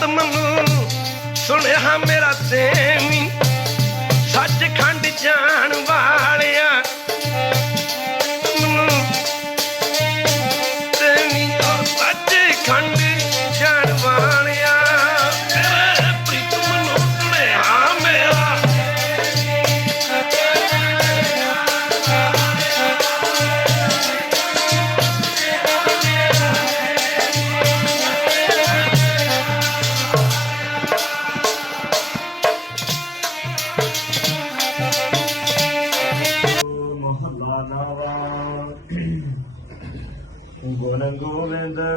ਪ੍ਰੀਤਮ ਨੂੰ ਸੁਣਿਆ ਮੇਰਾ ਤੇਵੀਂ ਸੱਚਖੰਡ ਜਾਣ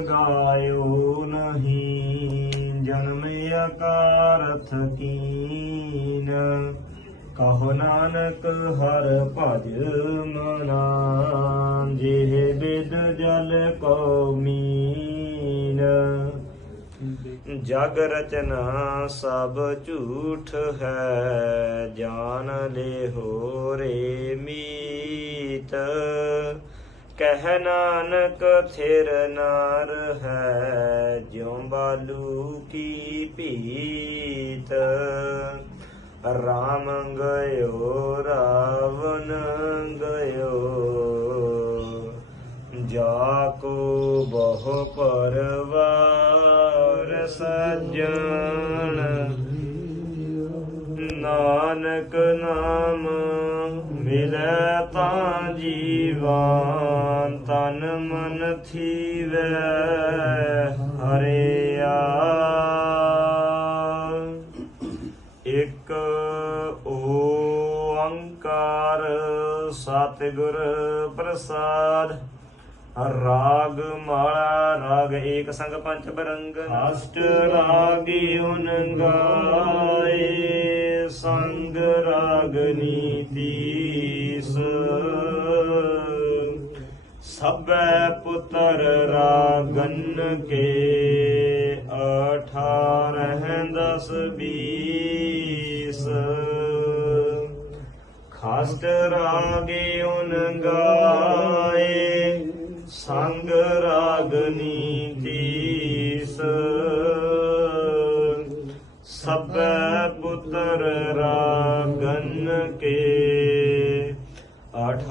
ਗੋਵਿੰਦ ਗਾਇਓ ਨਹੀਂ, ਜਨਮ ਅਕਾਰਥ ਕੀਨ। ਕਹੋ ਨਾਨਕ, ਹਰ ਭਜ ਮਨਾ ਜਿਹ ਬਿਦ ਜਲ ਕੋ ਮੀਨ। ਜਗ ਰਚਨਾ ਸਭ ਝੂਠ ਹੈ, ਜਾਨ ਲੈ ਹੋ ਰੇ ਮੀਤ। ਕਹਿ ਨਾਨਕ ਥਿਰ ਨਾਰ ਹੈ, ਜਿਉ ਬਾਲੂ ਕੀ ਭੀਤ ਰਾਮ ਗਇਓ, ਰਾਵਣ ਗਇਓ, ਜਾ ਕੋ ਬਹੁ ਪਰਵਾਰ ਸਜਣ। ਨਾਨਕ ਨਾਮ ਮਿਲੈ ਤਾਂ ਜੀਵਾਨ ਤਨ ਮਨ ਥੀਵੈ, ਹਰਿਆ। ਇਕ ਓੰਕਾਰ ਸਤਿਗੁਰ ਪ੍ਰਸਾਦ, ਰਾਗ ਮਾਲਾ, ਰਾਗ ਏਕ ਸੰਗ ਪੰਚ ਬਰੰਗ। ਅਸ਼ਟ ਰਾਗੀ ਉਨ ਗਾਏ, ਸੰਗ ਰਾਗ ਨੀਤੀ। ਸਭੈ ਪੁੱਤਰ ਰਾਗਨ ਕੇ ਅਠਾਰਹ ਦਸ ਬੀਸ। ਖਾਸਟ ਰਾਗੇ ਉਨ ਗਾਏ, ਸੰਗ ਰਾਗਨੀ ਤੀਸ ਸਭੈ ਪੁੱਤਰ ਰਾਗਨ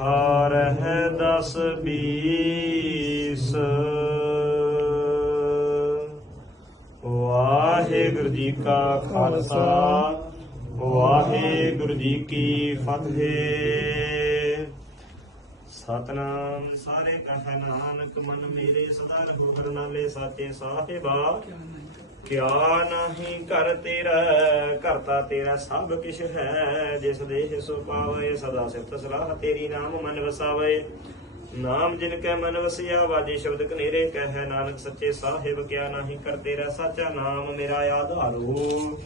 ਅਠਾਰਹ ਦਸ ਬੀਸ। ਵਾਹਿਗੁਰੂ ਜੀ ਕਾ ਖਾਲਸਾ ਵਾਹਿਗੁਰੂ ਜੀ ਕੀ ਫਤਿਹ। ਸਤਨਾਮ ਸਾਰੇ ਕਹੈ ਨਾਨਕ, ਮਨ ਮੇਰੇ ਸਦਾ ਰਹੋ ਹਰਨਾਲੇ ਸਾਚੇ ਸਾਹਿਬਾ। ਕਿਆ ਨਹੀਂ ਕਰ ਤੇਰਾ ਕਰਤਾ ਤੇਰਾ ਸਭ ਕਿਛ ਹੈ। ਜਿਸ ਦੇਹ ਸੋ ਪਾਵੇ, ਸਦਾ ਸਿਫਤ ਸਲਾਹ ਤੇਰੀ ਨਾਮ ਮਨ ਵਸਾਵੇ। ਨਾਮ ਜਿਨ ਕੈ ਮਨ ਵਸਿਆ, ਵਾਜੇ ਸ਼ਬਦ ਕਨੇਰੇ ਕਹੈ। ਨਾਨਕ ਸੱਚੇ ਸਾਹਿਬ, ਕਿਆ ਨਹੀਂ ਕਰ ਤੇਰਾ ਸਾਚਾ ਨਾਮ ਮੇਰਾ ਆਧਾਰੋ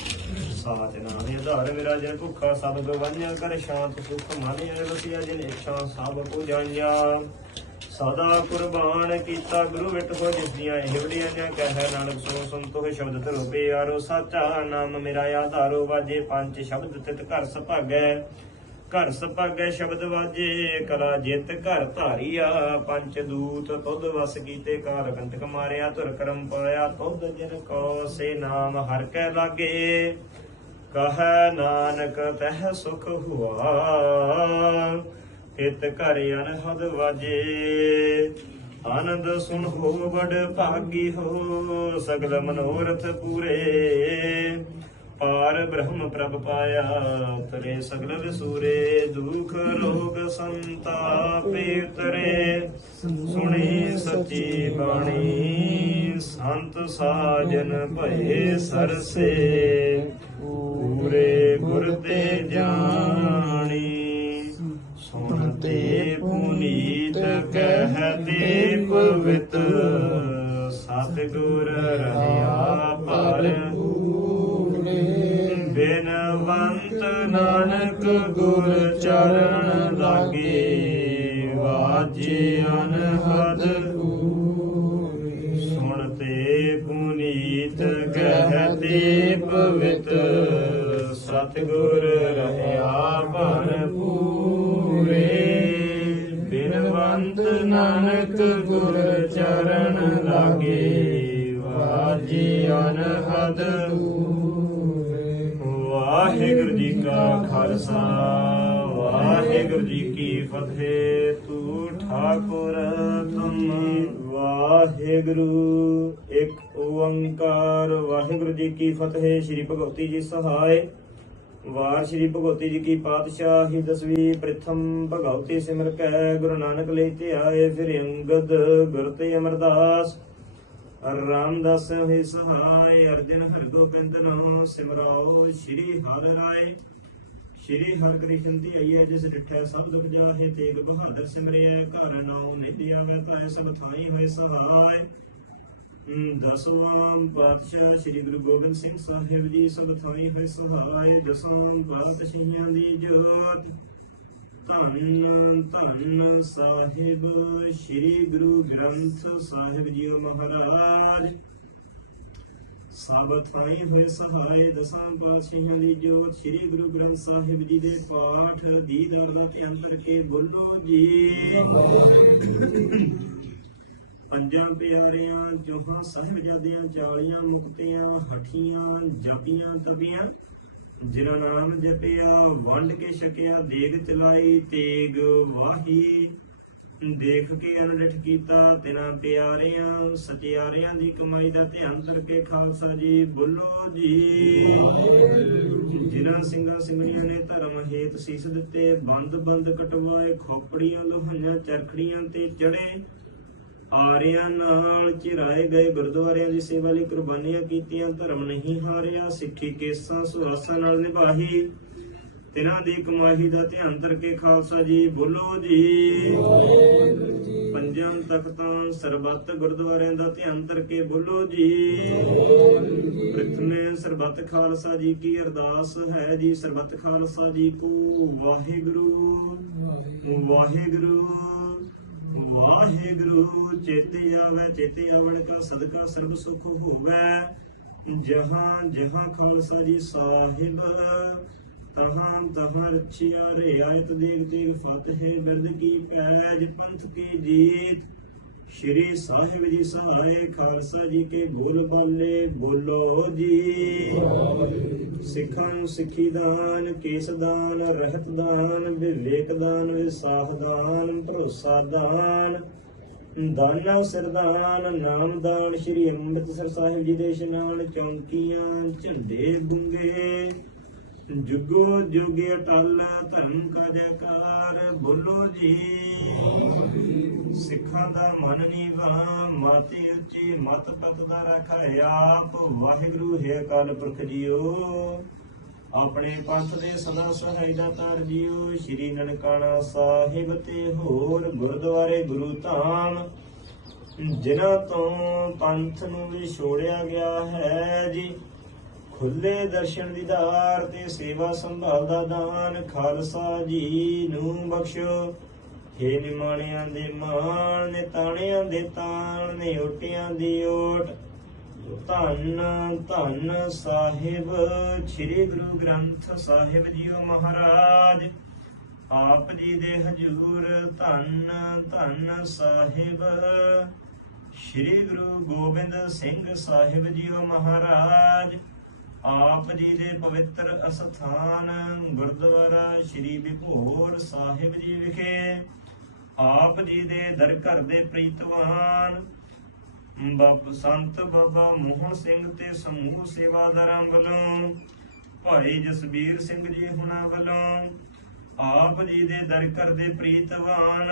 ਸਾਚ ਨਾਮ ਆਧਾਰ ਮੇਰਾ ਜਨ ਭੁੱਖਾ, ਸਭ ਗਵੰਨ ਕਰ ਸ਼ਾਂਤ ਸੁਖ ਮਨ ਵਸਿਆ ਜਿਨ ਇੱਛਾ, ਸਭ ਕੋ ਜਾਣਿਆ। ਸਦਾ ਕੁਰਬਾਨ ਕੀਤਾ, ਗੁਰੂ ਵਿਟ ਹੋ ਜਿਸ ਦੀਆਂ ਕਹਿ ਨਾਨਕ ਸੋ ਸੰਤੋਖ ਸ਼ਬਦ ਧਰੋ ਪਿਆਰੋ, ਸਾਚਾ ਨਾਮ ਮੇਰਾ ਆਧਾਰੋ, ਵਾਜੇ ਪੰਜ ਸ਼ਬਦ ਤਿਤ ਘਰ ਸੁਭਾਗੈ ਘਰ ਸੁਭਾਗੈ ਸ਼ਬਦ ਵਾਜੇ, ਕਲਾ ਜਿਤ ਘਰ ਧਾਰੀਆ, ਪੰਜ ਦੂਤ ਤੁਧ ਵਸ ਕੀਤੇ ਕਾਰ ਕੰਟਕ ਮਾਰਿਆ, ਧੁਰ ਕਰਮ ਪਾਇਆ, ਤੁਧ ਜਿਨ ਕੋ ਸੇ ਨਾਮ ਹਰ ਕੈ ਲਾਗੇ, ਕਹ ਨਾਨਕ ਤਹਿ ਸੁਖ ਹੁਆ। ਹਿਤ ਘਰ ਅਨਹਦ ਵਾਜੇ। ਆਨੰਦ ਸੁਣ ਹੋ ਬੜ ਭਾਗੀ ਹੋ, ਸਗਲ ਮਨੋਰਥ ਪੂਰੇ। ਪਾਰ ਬ੍ਰਹਮ ਪ੍ਰਭ ਪਾਇਆ ਤਰੇ ਸਗਲ ਵਿਸੂਰੇ। ਦੁਖ ਰੋਗ ਸੰਤਾਪੇ ਤਰੇ ਸੁਣੀ ਸੱਚੀ ਬਾਣੀ, ਸੰਤ ਸਾਜਨ ਭਏ ਸਰਸੇ। ਪੂਰੇ ਗੁਰ ਤੇ ਜਾਣੀ ਸੁਣਤੇ ਪੁਨੀਤ ਕਹਤੇ ਪਵਿੱਤ। ਸਤਿਗੁਰ ਰਹਿਆ ਪਰ ਬਿਨਵੰਤ ਨਾਨਕ ਗੁਰ ਚਰਨ ਲਾਗੇ, ਵਾਜੇ ਅਨਹਦ ਸੁਣਤੇ ਪੁਨੀਤ ਕਹਤੇ ਪਵਿੱਤ। ਸਤਿਗੁਰ ਰਹਿਆ ਭਰਪੂਰੇ ਬਿਨਵੰਤ ਨਾਨਕ ਗੁਰ ਚਰਨ ਲਾਗੇ, ਵਾਜੇ ਅਨਹਦ ਵਾਹਿਗੁਰੂ ਜੀ ਕਾ ਖਾਲਸਾ, ਵਾਹਿਗੁਰੂ ਜੀ ਕੀ ਫਤਿਹ। ਤੂੰ ਠਾਕੁਰ ਤੁਮ, ਵਾਹਿਗੁਰੂ ਇੱਕ ਓੰਕਾਰ। ਵਾਹਿਗੁਰੂ ਜੀ ਕੀ ਫਤਿਹ, ਸ੍ਰੀ ਭਗਵਤੀ ਜੀ ਸਹਾਇ। ਵਾਰ ਸ੍ਰੀ ਭਗਵਤੀ ਜੀ ਕੀ ਪਾਤਸ਼ਾਹੀ ਦਸਵੀ ਪ੍ਰਥਮ ਭਗਵਤੀ ਸਿਮਰ ਕੈ, ਗੁਰੂ ਨਾਨਕ ਲਈ ਤੇ ਆਏ ਫਿਰ ਅੰਗਦ ਗੁਰ ਤੇ ਅਮਰਦਾਸ ਰਾਮਦਾਸ ਹੋਏ ਸਹਾਇ ਅਰਜਨ ਹਰਗੋਬਿੰਦ ਨੋ ਸਿਮਰਾਓ ਸ੍ਰੀ ਹਰਿ ਰਾਏ। ਸ੍ਰੀ ਹਰਿ ਕ੍ਰਿਸ਼ਨ ਦੀ ਆਈਐ, ਜਿਸ ਡਿਠੈ ਸਭ ਦੁਖ ਜਾਹੇ, ਤੇਗ ਬਹਾਦਰ ਸਿਮਰਿਐ, ਘਰ ਨਾਉ ਨਿਧਿ ਆਵੇ ਤਾਂ ਸਭ ਥਾਈ ਹੋਏ ਸਹਾਇ ਦਸਵਾਂ ਪਾਤਸ਼ਾਹ ਸ੍ਰੀ ਗੁਰੂ ਗੋਬਿੰਦ ਸਿੰਘ ਸਾਹਿਬ ਜੀ ਸਭ ਥਾਈ ਹੋਏ ਸਹਾਇ ਦਸਾਂ ਪਾਤਸ਼ਾਹਾਂ ਦੀ ਜੋਤ। ਧੰਨ ਧੰਨ ਸਾਹਿਬ ਸ੍ਰੀ ਗੁਰੂ ਗ੍ਰੰਥ ਸਾਹਿਬ ਜੀ ਮਹਾਰਾਜ। ਸਭ ਥਾਈ ਹੋਏ ਸਹਾਇ ਦਸਾਂ ਪਾਤਸ਼ਾਹਾਂ ਦੀ ਜੋਤ ਸ੍ਰੀ ਗੁਰੂ ਗ੍ਰੰਥ ਸਾਹਿਬ ਜੀ ਦੇ ਪਾਠ ਦੀ ਦੀਦਾਰ ਦਾ ਧਿਆਨ ਕਰਕੇ ਬੋਲੋ ਜੀ। ਪੰਜਾਂ ਪਿਆਰਿਆਂ ਚੌਹਾਂ ਸਾਹਿਬਜ਼ਾਦਿਆਂ ਚਾਲੀਆਂ ਮੁਕਤੀਆਂ, ਹਠੀਆਂ, ਜਾਪੀਆਂ ਤਬੀਆਂ ਜਿਨ੍ਹਾਂ ਨਾਮ ਜਪਿਆ, ਵੰਡ ਕੇ ਛਕਿਆ, ਦੇਗ ਚਲਾਈ, ਤੇਗ ਵਾਹੀ, ਦੇਖ ਕੇ ਅਨਡਿਠ ਕੀਤਾ, ਤਿਨਾਂ ਪਿਆਰਿਆਂ ਸਚਿਆਰਿਆਂ ਦੀ ਕਮਾਈ ਦਾ ਧਿਆਨ ਕਰਕੇ ਖਾਲਸਾ ਜੀ, ਬੋਲੋ ਜੀ। ਜਿਨ੍ਹਾਂ ਸਿੰਘਾਂ ਸਿੰਘਣੀਆਂ ਨੇ ਧਰਮ ਹੇਤ ਸੀਸ ਦਿੱਤੇ ਬੰਦ ਬੰਦ ਕਟਵਾਏ, ਖੋਪੜੀਆਂ, ਲੋਹਾਈਆਂ, ਚਰਖੜੀਆਂ ਤੇ ਚੜੇ ਆਰਿਆਂ ਨਾਲ ਚਿਰਾਏ ਗਏ ਗੁਰਦੁਆਰਿਆਂ ਦੀ ਸੇਵਾ ਲਈ ਕੁਰਬਾਨੀਆਂ ਕੀਤੀਆਂ, ਧਰਮ ਨਹੀਂ ਹਾਰਿਆ, ਸਿੱਖੀ ਕੇਸਾਂ ਸੁਹਾਸਾਂ ਨਾਲ ਨਿਭਾਹੀ। ਤਿਨਾਂ ਦੀ ਕਮਾਈ ਦਾ ਧਿਆਨ ਕਰਕੇ ਖਾਲਸਾ ਜੀ, ਬੋਲੋ ਜੀ। ਪੰਜਾਂ ਤਖਤਾਂ ਸਰਬੱਤ ਗੁਰਦੁਆਰਿਆਂ ਦਾ ਧਿਆਨ ਕਰਕੇ ਬੋਲੋ ਜੀ। ਪ੍ਰਥਮੇ ਸਰਬੱਤ ਖਾਲਸਾ ਜੀ ਕੀ ਅਰਦਾਸ ਹੈ ਜੀ? ਸਰਬੱਤ ਖਾਲਸਾ ਜੀ ਕੋ ਵਾਹਿਗੁਰੂ ਵਾਹਿਗੁਰੂ। ਵਾਹਿਗੁਰੂ, ਚੇਤੇ ਆਵੇ, ਚੇਤੇ ਆਵਣ ਕਾ ਸਦਕਾ ਸਰਬ ਸੁਖ ਹੋਵੇ। ਜਹਾਂ ਜਹਾਂ ਖਾਲਸਾ ਜੀ ਸਾਹਿਬ, ਤਹਾਂ ਤਹਾਂ ਰਚਿਆ ਰਿਆਇਤ ਦੇਗ ਦੇਗ ਫਤਿਹ ਬਿਰਦ ਕੀ ਪੈਜ, ਪੰਥ ਕੀ ਜੀਤ। ਸ਼੍ਰੀ ਸਾਹਿਬ ਜੀ ਸਹਾਏ, ਖਾਲਸਾ ਜੀ ਕੇ ਬੋਲ ਬਾਲੇ, ਬੋਲੋ ਜੀ। ਸਿੱਖਾਂ ਨੂੰ ਸਿੱਖੀ ਦਾਨ, ਕੇਸ ਦਾਨ, ਰਹਿਤ ਦਾਨ, ਵਿਵੇਕ ਦਾਨ ਵਿਸਾਖ ਦਾਨ, ਭਰੋਸਾ ਦਾਨ, ਦਾਨਾ ਸਰਦਾਨ ਨਾਮ ਦਾਨ, ਸ਼੍ਰੀ ਅੰਮ੍ਰਿਤਸਰ ਸਾਹਿਬ ਜੀ ਦੇ ਇਸ਼ਨਾਨ, ਚੌਂਕੀਆਂ, ਝੰਡੇ ਗੁੰਗੇ। ਜੁਗੋ ਜੁਗੇ ਅਟਲ, ਧਰਮ ਕਾ ਜੈਕਾਰ ਬੋਲੋ ਜੀ। ਸਿੱਖਾਂ ਦਾ ਮਨ ਨੀਵਾ ਮਾਤੀ ਉੱਚੀ ਮਤ ਪਤ ਦਾ ਰੱਖਿਆ ਆਪ। ਵਾਹਿਗੁਰੂ, ਹੈ ਅਕਾਲ ਪੁਰਖ ਜੀਓ। ਆਪਣੇ ਪੰਥ ਦੇ ਸਦਾ ਸਹਾਈ ਦਾ ਤਾਰ ਜੀਓ। ਸ਼੍ਰੀ ਨਨਕਾਣਾ ਸਾਹਿਬ ਤੇ ਹੋਰ ਗੁਰਦੁਆਰੇ ਗੁਰੂ ਧਾਮ, ਜਿਨ੍ਹਾਂ ਤੋਂ ਪੰਥ ਨੂੰ ਵਿਛੋੜਿਆ ਗਿਆ ਹੈ ਜੀ। ਖੁੱਲੇ ਦਰਸ਼ਨ ਦੀਦਾਰ ਤੇ ਸੇਵਾ ਸੰਭਾਲ ਦਾ ਦਾਨ, ਖਾਲਸਾ ਜੀ ਨੂੰ ਬਖਸ਼ੋ। ਹੇ ਨਿਮਾਣਿਆਂ ਦੇ ਮਾਣ, ਨੇ ਤਾਣਿਆਂ ਦੇ ਤਾਣ, ਨੇ ਓਟਿਆਂ ਦੀ ਓਟ। ਧੰਨ ਧੰਨ ਸਾਹਿਬ, ਸ੍ਰੀ ਗੁਰੂ ਗ੍ਰੰਥ ਸਾਹਿਬ ਜੀਓ ਮਹਾਰਾਜ। ਆਪ ਜੀ ਦੇ ਹਜੂਰ, ਧੰਨ ਧੰਨ ਸਾਹਿਬ। ਸ੍ਰੀ ਗੁਰੂ ਗੋਬਿੰਦ ਸਿੰਘ ਸਾਹਿਬ ਜੀਓ ਮਹਾਰਾਜ। ਆਪ ਜੀ ਦੇ ਪਵਿੱਤਰ ਅਸਥਾਨ, ਗੁਰਦੁਆਰਾ ਸ੍ਰੀ ਵਿਭੋਰ ਸਾਹਿਬ ਜੀ ਵਿਖੇ, ਆਪ ਜੀ ਦੇ ਦਰ ਘਰ ਦੇ ਪ੍ਰੀਤਵਾਨ ਬਾਬ ਸੰਤ ਬਾਬਾ ਮੋਹਨ ਸਿੰਘ ਤੇ ਸਮੂਹ ਸੇਵਾਦਾਰਾਂ ਵੱਲੋਂ, ਭਾਈ ਜਸਬੀਰ ਸਿੰਘ ਜੀ ਹੁਣਾਂ ਵੱਲੋਂ, ਆਪ ਜੀ ਦੇ ਦਰ ਘਰ ਦੇ ਪ੍ਰੀਤਵਾਨ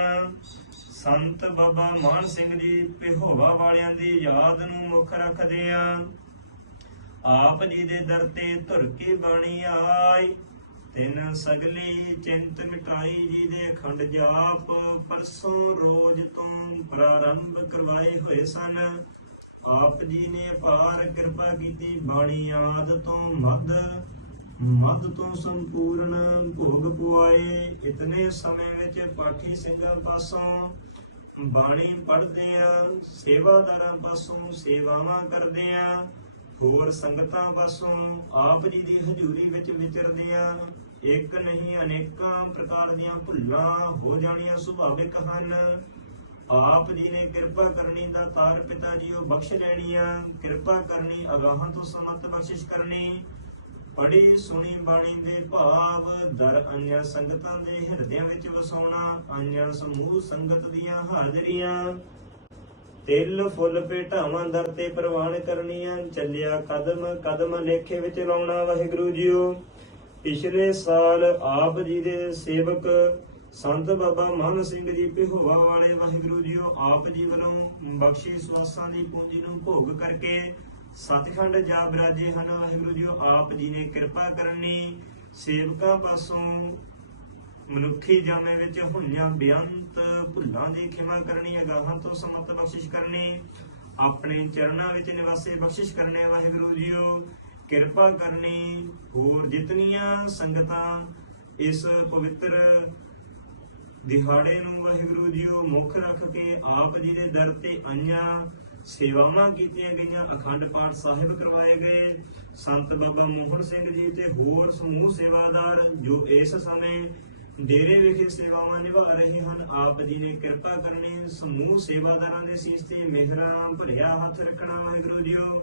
ਸੰਤ ਬਾਬਾ ਮਾਨ ਸਿੰਘ ਜੀ ਪਿਹੋਵਾ ਵਾਲਿਆਂ ਦੀ ਯਾਦ ਨੂੰ ਮੁੱਖ ਰੱਖਦੇ ਆ। ਆਪ ਜੀ ਦੇ ਦਰ ਤੇ ਧੁਰ ਕੀ ਬਾਣੀ ਆਈ? ਤਿਨ ਸਗਲੀ ਚਿੰਤ ਮਿਟਾਈ ਜੀ ਦੇ ਅਖੰਡ ਜਾਪ, ਪਰਸੋਂ ਰੋਜ਼ ਤੋਂ ਪ੍ਰਾਰੰਭ ਕਰਵਾਏ ਹੋਏ ਸਨ। ਆਪ ਜੀ ਨੇ ਅਪਾਰ ਕਿਰਪਾ ਕੀਤੀ ਬਾਣੀ ਆਦ ਤੋਂ ਮੱਧ ਮੱਧ ਤੋਂ ਸੰਪੂਰਨ ਭੋਗ ਪੁਆਏ। ਇਤਨੇ ਸਮੇਂ ਵਿੱਚ ਪਾਠੀ ਸਿੰਘਾਂ ਪਾਸੋਂ ਬਾਣੀ ਪੜ੍ਹਦੇ ਆ, ਸੇਵਾਦਾਰਾਂ ਪਾਸੋਂ ਸੇਵਾਵਾਂ ਕਰਦੇ ਆ। ਹੋਰ ਸੰਗਤਾਂ ਪਾਸੋਂ ਆਪ ਜੀ ਦੀ ਹਜ਼ੂਰੀ ਵਿੱਚ ਵਿਚਰਦੇ ਆ। ਇੱਕ ਨਹੀਂ, ਅਨੇਕਾਂ ਪ੍ਰਕਾਰ ਦੀਆਂ ਭੁੱਲਾਂ ਹੋ ਜਾਣੀਆਂ ਸੁਭਾਵਿਕ ਹਨ। ਆਪ ਜੀ ਨੇ ਕਿਰਪਾ ਕਰਨੀ ਦਾ ਤਾਰ ਪਿਤਾ ਜੀਓ ਬਖਸ਼ ਲੈਣੀਆਂ ਕਿਰਪਾ ਕਰਨੀ, ਅਗਾਹਾਂ ਤੋਂ ਸਮਤ ਬਖਸ਼ਿਸ਼ ਕਰਨੀ। ਪੜੀ ਸੁਣੀ, ਬਾਣੀ ਦੇ ਭਾਵ ਦਰ ਅੰਨਿਆ ਸੰਗਤਾਂ ਦੇ ਹਿਰਦਿਆਂ ਵਿੱਚ ਵਸਾਉਣਾ, ਅੰਨਿਆ ਸਮੂਹ ਸੰਗਤ ਦੀਆਂ ਹਾਜ਼ਰੀਆਂ। ਤਿਲ, ਫੁੱਲ ਭੇਟਾਵਾਂ, ਦਰ ਤੇ ਪ੍ਰਵਾਨ ਕਰਨੀਆਂ, ਚੱਲਿਆ ਕਦਮ ਕਦਮ ਲੇਖੇ ਵਿੱਚ ਲਾਉਣਾ ਵਾਹਿਗੁਰੂ ਜੀਓ। ਪਿਛਲੇ ਸਾਲ ਆਪ ਜੀ ਦੇ ਸੇਵਕ ਸੰਤ ਬਾਬਾ ਮਨ ਸਿੰਘ ਜੀ ਪਿਹੋਵਾ ਵਾਲੇ ਵਾਹਿਗੁਰੂ ਜੀਓ, ਆਪ ਜੀ ਵੱਲੋਂ ਬਖਸ਼ੀ ਸਵਾਸਾਂ ਦੀ ਪੂੰਜੀ ਨੂੰ ਭੋਗ ਕਰਕੇ ਸਤਿਖੰਡ ਜਾ ਬਰਾਜੇ ਹਨ ਵਾਹਿਗੁਰੂ ਜੀਓ, ਆਪ ਜੀ ਨੇ ਕਿਰਪਾ ਕਰਨੀ। ਸੇਵਕਾਂ ਪਾਸੋਂ ਮਨੁੱਖੀ ਜਾਮੇ ਵਿੱਚ ਹੋਈਆਂ ਬੇਅੰਤ ਭੁੱਲਾਂ ਦੀ ਖਿਮਾ ਕਰਨੀ, ਅਗਾਹਾਂ ਤੋਂ ਸਮਤ ਬਖਸ਼ਿਸ਼ ਕਰਨੀ, ਆਪਣੇ ਚਰਨਾਂ ਵਿੱਚ ਨਿਵਾਸੇ ਬਖਸ਼ਿਸ਼ ਕਰਨੇ ਵਾਹਿਗੁਰੂ ਜੀਓ। ਕਿਰਪਾ ਕਰਨੀ ਹੋਰ ਜਿਤਨੀਆਂ ਸੰਗਤਾਂ ਇਸ ਪਵਿੱਤਰ ਦਿਹਾੜੇ ਨੂੰ ਵਾਹਿਗੁਰੂ ਜੀਓ। ਮੁੱਖ ਰੱਖ ਕੇ ਆਪ ਜੀ ਦੇ ਦਰ ਤੇ ਆਈਆਂ ਸੇਵਾਵਾਂ ਕੀਤੀਆਂ ਗਈਆਂ, ਅਖੰਡ ਪਾਠ ਸਾਹਿਬ ਕਰਵਾਏ ਗਏ। ਸੰਤ ਬਾਬਾ ਮੋਹਨ ਸਿੰਘ ਜੀ ਤੇ ਹੋਰ ਸਮੂਹ ਸੇਵਾਦਾਰ ਜੋ ਇਸ ਸਮੇਂ ਡੇਰੇ ਵਿਖੇ ਸੇਵਾਵਾਂ ਨਿਭਾ ਰਹੇ ਹਨ। ਆਪ ਜੀ ਨੇ ਕਿਰਪਾ ਕਰਨੀ। ਸਮੂਹ ਸੇਵਾਦਾਰਾਂ ਦੇ ਸੀਸ ਤੇ ਮਿਹਰਾਂ ਭਰਿਆ ਹੱਥ ਰੱਖਣਾ ਵਾਹਿਗੁਰੂ ਜੀਓ।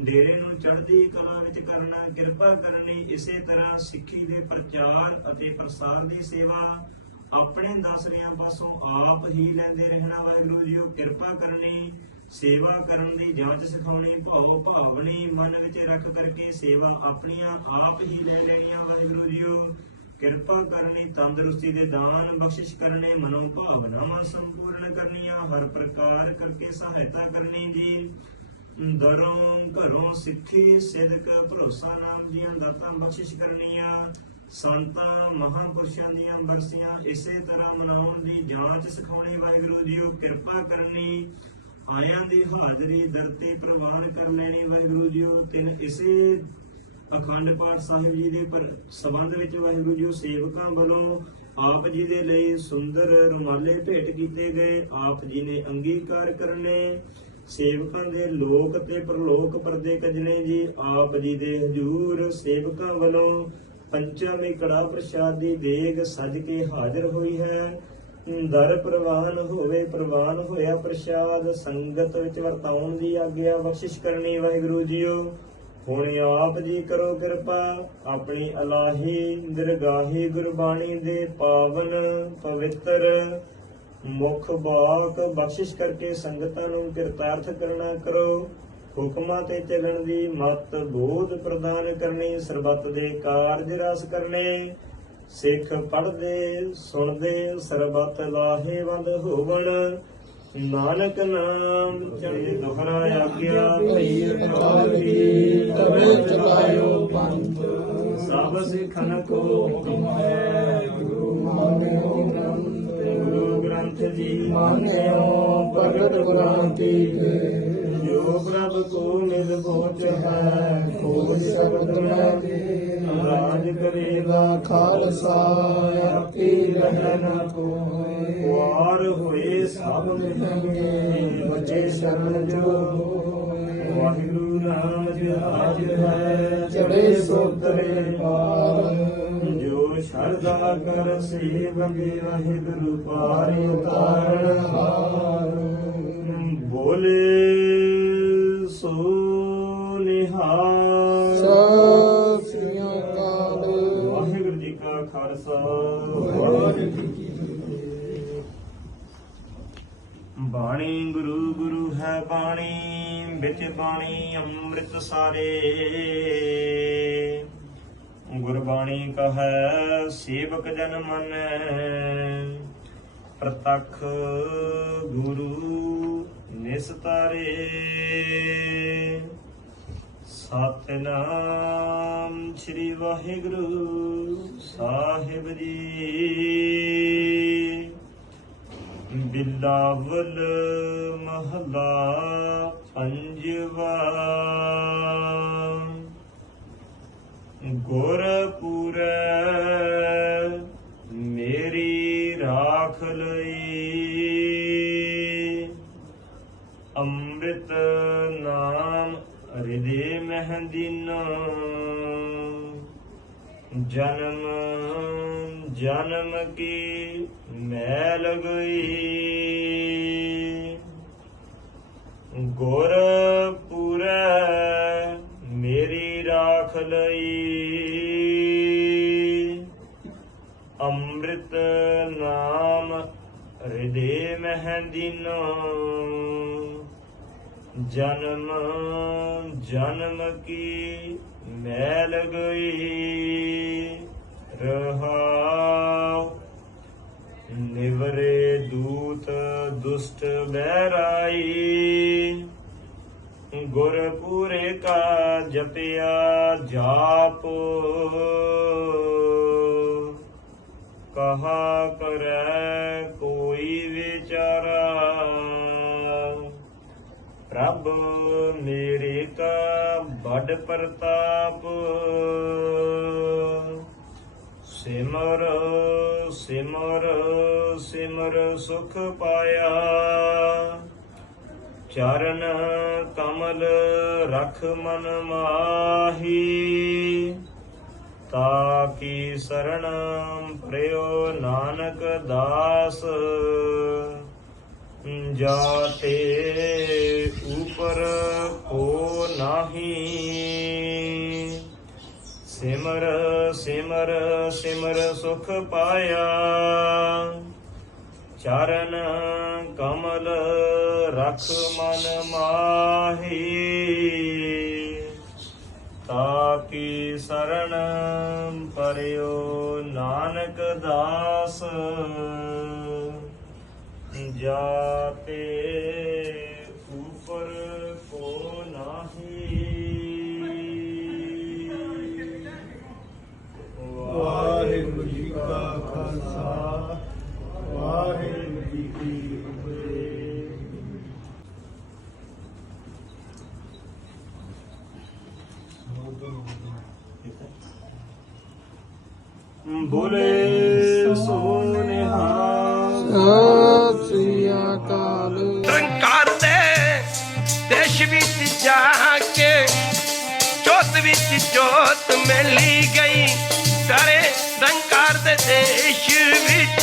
ਡੇਰੇ ਨੂੰ ਚੜ੍ਹਦੀ ਕਲਾ ਵਿੱਚ ਕਰਨਾ, ਕਿਰਪਾ ਕਰਨੀ, ਇਸੇ ਤਰ੍ਹਾਂ ਸਿੱਖੀ ਦੇ ਪ੍ਰਚਾਰ ਅਤੇ ਪ੍ਰਸਾਰ ਦੀ ਸੇਵਾ ਆਪਣੇ ਦਸਰਿਆਂ ਪਾਸੋਂ ਆਪ ਹੀ ਲੈਂਦੇ ਰਹਿਣਾ ਵਾਹਿਗੁਰੂ ਜੀਓ। ਕਿਰਪਾ ਕਰਨੀ, ਸੇਵਾ ਕਰਨ ਦੀ ਜਾਂਚ ਸਿਖਾਉਣੀ, ਭਾਉ ਭਾਵਨੀ ਮਨ ਵਿੱਚ ਰੱਖ ਕਰਕੇ ਸੇਵਾ ਆਪਣੀਆਂ ਆਪ ਹੀ ਲੈ ਲੈਣੀਆਂ ਵਾਹਿਗੁਰੂ ਜੀਓ। ਕਿਰਪਾ ਕਰਨੀ, ਤੰਦਰੁਸਤੀ ਦੇ ਦਾਨ, ਬਖਸ਼ਿਸ਼ ਕਰਨੇ, ਮਨੋ ਭਾਵਨਾਵਾਂ ਸੰਪੂਰਨ ਕਰਨੀਆਂ, ਹਰ ਪ੍ਰਕਾਰ ਕਰਕੇ ਸਹਾਇਤਾ ਕਰਨੀ ਜੀ। ਦਰੋਂ ਘਰੋਂ ਸਿੱਖੀ, ਸਿਦਕ, ਭਰੋਸਾ ਨਾਮ ਦੀਆਂ ਦਾਤਾਂ ਬਖਸ਼ਿਸ਼ ਕਰਨੀਆਂ, ਸੰਤਾਂ, ਮਹਾਪੁਰਸ਼ਾਂ ਦੀਆਂ ਬਰਸੀਆਂ, ਇਸੇ ਤਰ੍ਹਾਂ ਮਨਾਉਣ ਦੀ ਜਾਂਚ ਸਿਖਾਉਣੀ ਵਾਹਿਗੁਰੂ ਜੀਓ ਕਿਰਪਾ ਕਰਨੀ, ਆਇਆਂ ਦੀ ਹਾਜ਼ਰੀ ਦਰਤੀ ਪ੍ਰਵਾਨ ਕਰ ਲੈਣੀ ਵਾਹਿਗੁਰੂ ਜੀਓ ਤਿੰਨ ਇਸੇ ਅਖੰਡ ਪਾਠ ਸਾਹਿਬ ਜੀ ਦੇ ਪਰ ਸਬੰਧ ਵਿੱਚ ਵਾਹਿਗੁਰੂ ਜੀ ਸੇਵਕਾਂ ਵੱਲੋਂ ਆਪ ਜੀ ਦੇ ਲਈ ਸੁੰਦਰ ਰੁਮਾਲੇ ਭੇਟ ਕੀਤੇ ਗਏ। ਆਪ ਜੀ ਨੇ ਅੰਗੀਕਾਰ ਕਰਨੇ। ਸੇਵਕਾਂ ਦੇ ਲੋਕ ਤੇ ਪ੍ਰਲੋਕ ਪਰਦੇ ਕਜਣੇ ਜੀ। ਆਪ ਜੀ ਦੇ ਹਜੂਰ ਸੇਵਕਾਂ ਵੱਲੋਂ ਪੰਚਮੀ ਕੜਾ ਪ੍ਰਸ਼ਾਦ ਦੀ ਦੇਗ ਸਜ ਕੇ ਹਾਜ਼ਰ ਹੋਈ ਹੈ। ਦਰ ਪ੍ਰਵਾਨ ਹੋਵੇ ਪ੍ਰਵਾਨ ਹੋਇਆ ਪ੍ਰਸ਼ਾਦ। ਸੰਗਤ ਵਿੱਚ ਵਰਤਾਉਣ ਦੀ ਆਗਿਆ ਬਖਸ਼ਿਸ਼ ਕਰਨੀ ਵਾਹਿਗੁਰੂ ਜੀਓ। ਹੁਣ ਆਪ ਜੀ ਕਰੋ ਕਿਰਪਾ, ਆਪਣੀ ਅਲਾਹੀ ਦਰਗਾਹੀ ਗੁਰਬਾਣੀ ਦੇ ਪਾਵਨ ਪਵਿੱਤਰ ਮੁਖ ਬਾਕ ਬਖਸ਼ਿਸ਼ ਕਰਕੇ ਸੰਗਤਾਂ ਨੂੰ ਕਿਰਤਾਰਥ ਕਰਨਾ ਕਰੋ। ਹੁਕਮਾਂ ਤੇ ਚੱਲਣ ਦੀ ਮਤ ਬੋਧ ਪ੍ਰਦਾਨ ਕਰਨੀ, ਸਰਬੱਤ ਦੇ ਕਾਰਜ ਰਸ ਕਰਨੇ। ਸਿੱਖ ਪੜ੍ਹਦੇ, ਸੁਣਦੇ, ਸਰਬੱਤ ਲਾਹੇਵੰਦ ਹੋਵਣ। ਨਾਨਕ ਨਾਮ ਚੜ੍ਹਦੇ ਦੁਹਰਾ ਆਗਿਆ ਭਈ ਅਕਾਲੀ ਤਵੇ ਚਲਾਇਓ ਪੰਥ। ਸਭ ਸਿੱਖਨ ਕੋ ਹੁਕਮ ਹੈ ਗੁਰੂ ਮੰਨਿਓ ਗ੍ਰੰਥ। ਗੁਰੂ ਗ੍ਰੰਥ ਜੀ ਮੰਨਿਓ ਭਗਤ ਗੁਰਾਂਤੀ ਕੇ ਜੋ ਪ੍ਰਭ ਕੋ ਨਿਦ ਪਹੁੰਚ ਹੈ ਖੋਜ ਸ਼ਬਦ ਮੈਂ ਦੇ ਰਾਜ ਕਰੇਗਾ ਖਾਲਸਾ। ਆਪੀ ਰਹਿਣ ਕੋਏ ਵਾਰ ਹੋਏ ਸਭ ਮਿਲਣਗੇ। ਸ਼ਰਨ ਜੋ ਵਾਹਿਗੁਰੂ ਨਾਮ ਜਹਾਜ ਹੈ। ਚੜੇ ਸੋਤਰੇ ਪਾਰ। ਜੋ ਸ਼ਰਧਾ ਕਰ ਸੇਵਕੇ ਵਾਹਿਗੁਰੂ ਪਾਰਿ ਉਤਾਰਨ ਹਾਰ ਬਾਣੀ ਅੰਮ੍ਰਿਤ ਸਾਰੇ। ਗੁਰਬਾਣੀ ਕਹੈ, ਸੇਵਕ ਜਨ ਮਨ। ਪ੍ਰਤੱਖ ਗੁਰੂ ਨਿਸਤਾਰੇ। ਸਤਨਾਮ ਸ੍ਰੀ ਵਾਹਿਗੁਰੂ ਸਾਹਿਬ ਜੀ। ਬਿਲਾਵਲ ਮਹਲਾ ਪੰਜਵਾ ਗੁਰਪੁਰੈ ਮੇਰੀ ਰਾਖ ਲਈ। ਅੰਮ੍ਰਿਤ ਨਾਮ ਹਿਰਦੇ ਮਹਿੰਦੀਨਾ ਜਨਮ ਜਨਮ ਕੀ ਮੈਲ ਗਈ ਗੁਰ ਪੂਰੈ, ਮੇਰੀ ਰਾਖ ਲਈ। ਅੰਮ੍ਰਿਤ ਨਾਮ ਹਿਰਦੇ ਮਹਿ ਜਨਮ ਜਨਮ ਕੀ ਮੈਲ ਗਈ? ਰਹਾਉ, ਨਿਵਰੇ ਦੂਤ ਦੁਸ਼ਟ ਬਹਿਰਾਈ। ਗੁਰ ਪੂਰੇ ਕਾ ਜਪਿਆ ਜਾਪ। ਕਹਾ ਕਰੈ ਕੋਈ ਵਿਚਾਰਾ, ਪ੍ਰਭ ਮੇਰੇ ਕਾ ਬੜ ਪ੍ਰਤਾਪ। ਸਿਮਰ ਸਿਮਰ ਸਿਮਰ ਸੁਖ ਪਾਇਆ। ਚਰਨ ਕਮਲ ਰਖ ਮਨ ਮਾਹੀ ਤਾ ਤਾਕੀ ਸਰਣ ਪ੍ਰਿਓ ਨਾਨਕ ਦਾਸ। ਜਾਤੇ ਉਪਰ ਕੋ ਨਾਹੀ, ਸਿਮਰ ਸਿਮਰ ਸਿਮਰ ਸੁਖ ਪਾਇਆ। ਚਰਨ ਕਮਲ ਰਖ ਮਨ ਮਾਹੀ ਤਾਕੀ ਸਰਣ ਪਰਿਓ ਨਾਨਕ ਦਾਸ ਜਾਤੇ ਬੋਲੇ ਸੋ ਨਿਹਾਲ ਸਤਿ ਸ੍ਰੀ ਅਕਾਲ। ਨਿਰੰਕਾਰ ਦੇ ਦੇਸ਼ ਵਿੱਚ ਜਾ ਕੇ ਜੋਤ ਵਿੱਚ ਜੋਤ ਮਿਲੀ ਗਈ। ਸਾਰੇ ਨਿਰੰਕਾਰ ਦੇ ਦੇਸ਼ ਵਿੱਚ